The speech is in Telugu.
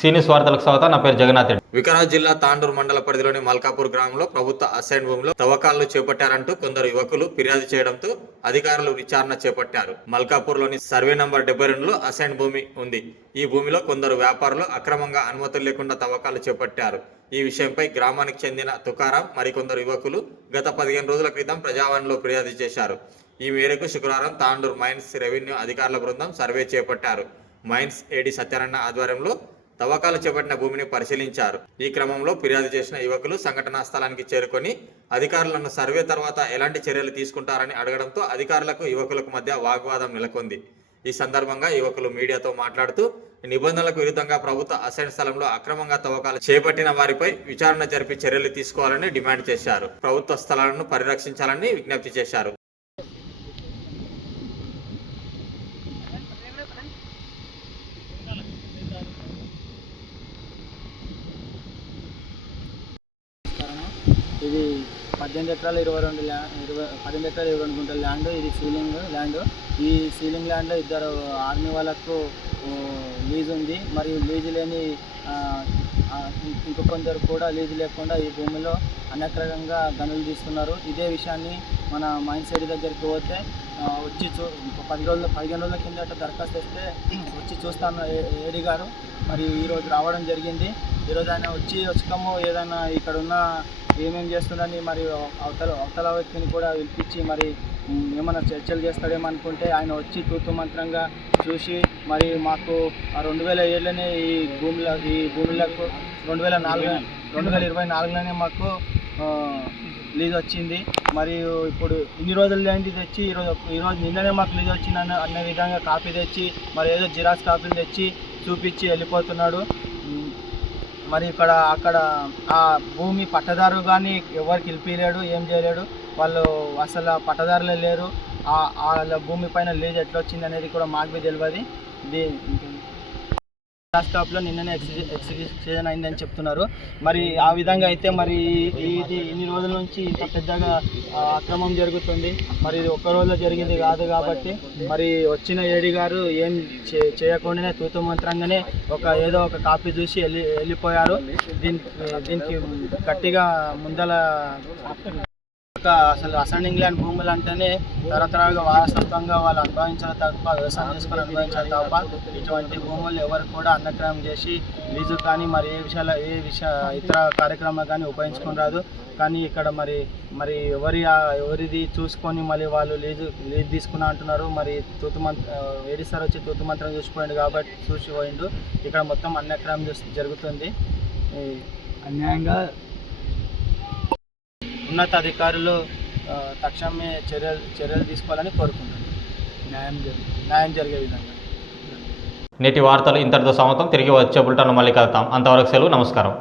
సీనియస్ వార్తలకు స్వాగతం నా పేరు జగన్నాథ్ రెడ్డి. వికారాబాద్ జిల్లా తాండూరు మండల పరిధిలోని మల్కాపూర్ గ్రామంలో ప్రభుత్వ అసైన్ భూమిలో తవ్వకాలను చేపట్టారంటూ కొందరు యువకులు ఫిర్యాదు చేయడంతో అధికారులు విచారణ చేపట్టారు. మల్కాపూర్లోని సర్వే నంబర్ డెబ్బై రెండులో అసైన్ భూమి ఉంది. ఈ భూమిలో కొందరు వ్యాపారులు అక్రమంగా అనుమతులు లేకుండా తవ్వకాలు చేపట్టారు. ఈ విషయంపై గ్రామానికి చెందిన తుకారాం మరికొందరు యువకులు గత పదిహేను రోజుల క్రితం ప్రజావాణిలో ఫిర్యాదు చేశారు. ఈ మేరకు శుక్రవారం తాండూరు మైన్స్ రెవెన్యూ అధికారుల బృందం సర్వే చేపట్టారు. మైన్స్ ఏడి సత్యనారాయణ ఆధ్వర్యంలో తవ్వకాలు చేపట్టిన భూమిని పరిశీలించారు. ఈ క్రమంలో ఫిర్యాదు చేసిన యువకులు సంఘటనా స్థలానికి చేరుకొని అధికారులను సర్వే తర్వాత ఎలాంటి చర్యలు తీసుకుంటారని అడగడంతో అధికారులకు యువకులకు మధ్య వాగ్వాదం నెలకొంది. ఈ సందర్భంగా యువకులు మీడియాతో మాట్లాడుతూ నిబంధనలకు విరుద్ధంగా ప్రభుత్వ అసైన్ స్థలంలో అక్రమంగా తవ్వకాలు చేపట్టిన వారిపై విచారణ జరిపి చర్యలు తీసుకోవాలని డిమాండ్ చేశారు. ప్రభుత్వ స్థలాలను పరిరక్షించాలని విజ్ఞప్తి చేశారు కారణం ఇది పద్దెనిమిది ఎకరాలు ఇరవై రెండు ల్యాండ్ ఇరవై పద్దెనిమిది ఎకరాలు ఇరవై రెండు గుంటల ల్యాండ్ ఇది సీలింగ్ ల్యాండ్ ఈ సీలింగ్ ల్యాండ్లో ఇద్దరు ఆర్మీ వాళ్ళకు లీజ్ ఉంది. మరియు లీజ్ లేని ఆ, కూడా లీజ్ లేకుండా ఈ భూమిలో అనక్రమంగా గనులు తీస్తున్నారు. ఇదే విషయాన్ని మన మైన్ సైడ్ దగ్గరికి పోతే వచ్చి చూ పది రోజుల పదిహేను రోజుల కిందట దరఖాస్తు ఇస్తే వచ్చి చూస్తాను ఏడి గారు. మరియు ఈరోజు రావడం జరిగింది. ఈరోజు ఆయన వచ్చి వచ్చకము ఏదైనా ఇక్కడ ఉన్న ఏమేం చేస్తుందని మరి అవతల అవతల వ్యక్తిని కూడా పిలిపించి మరి ఏమైనా చర్చలు చేస్తాడేమో అనుకుంటే ఆయన వచ్చి తూతుమంత్రంగా చూసి మరి మాకు ఆ రెండు వేల ఏళ్ళనే ఈ భూమిలో ఈ భూములకు రెండు వేల నాలుగు రెండు వేల ఇరవై నాలుగులోనే మాకు లీజ్ వచ్చింది. మరియు ఇప్పుడు ఇన్ని రోజులు లేనిది తెచ్చి ఈరోజు ఈరోజు నిన్ననే మాకు లీజ్ వచ్చింది అన్న విధంగా కాపీ తెచ్చి మరి ఏదో జిరాక్స్ కాపీలు తెచ్చి చూపించి వెళ్ళిపోతున్నాడు. మరి ఇక్కడ అక్కడ ఆ భూమి పట్టదారు కానీ ఎవరికి పిలిపిలేడు ఏం చేయలేడు. వాళ్ళు అసలు పట్టదారులే లేరు. ఆ వాళ్ళ భూమి పైన లీజ్ ఎట్లా వచ్చింది అనేది కూడా మాకు తెలియదు. తెలియదు దీ స్టాప్లో నిన్ననే ఎక్సి అయిందని చెప్తున్నారు. మరి ఆ విధంగా అయితే మరి ఇది ఇన్ని రోజుల నుంచి ఇంత పెద్దగా అక్రమం జరుగుతుంది. మరి ఇది ఒక్క రోజులో జరిగింది కాదు కాబట్టి మరి వచ్చిన ఏడి గారు ఏం చేయకుండానే తూతు మంత్రంగానే ఒక ఏదో ఒక కాపీ చూసి వెళ్ళి వెళ్ళిపోయారు. దీనికి దీనికి గట్టిగా ముందల అసలు అసెండింగ్ ఇంగ్లాండ్ భూములు అంటేనే తరతరాలుగా వారసత్వంగా వాళ్ళు అనుభవించాలి తప్ప వ్యవసాయం చేసుకొని అనుభవించాలి తప్ప ఇటువంటి భూములు ఎవరు కూడా అన్నక్రమం చేసి లీజు కానీ మరి ఏ విషయాలు ఏ విషయ ఇతర కార్యక్రమాలు కానీ ఉపయోగించుకుని రాదు. కానీ ఇక్కడ మరి మరి ఎవరి ఎవరిది చూసుకొని మళ్ళీ వాళ్ళు లీజు లీజు తీసుకున్నా అంటున్నారు. మరి తూతు మంత్ర ఏడి సార్ వచ్చి తూతు మంత్రం చూసిపోయిండు కాబట్టి చూసిపోయిండు. ఇక్కడ మొత్తం అన్యక్రమం జరుగుతుంది. అన్యాయంగా ఉన్నతాధికారులు తక్షణమే చర్యలు చర్యలు తీసుకోవాలని కోరుకుంటున్నాను. న్యాయం జరిగే న్యాయం జరిగే విధంగా. నేటి వార్తలు ఇంతటితో సమతం తిరిగి వచ్చే బుల్టన్ మళ్ళీ కలుద్దాం. అంతవరకు సెలవు. నమస్కారం.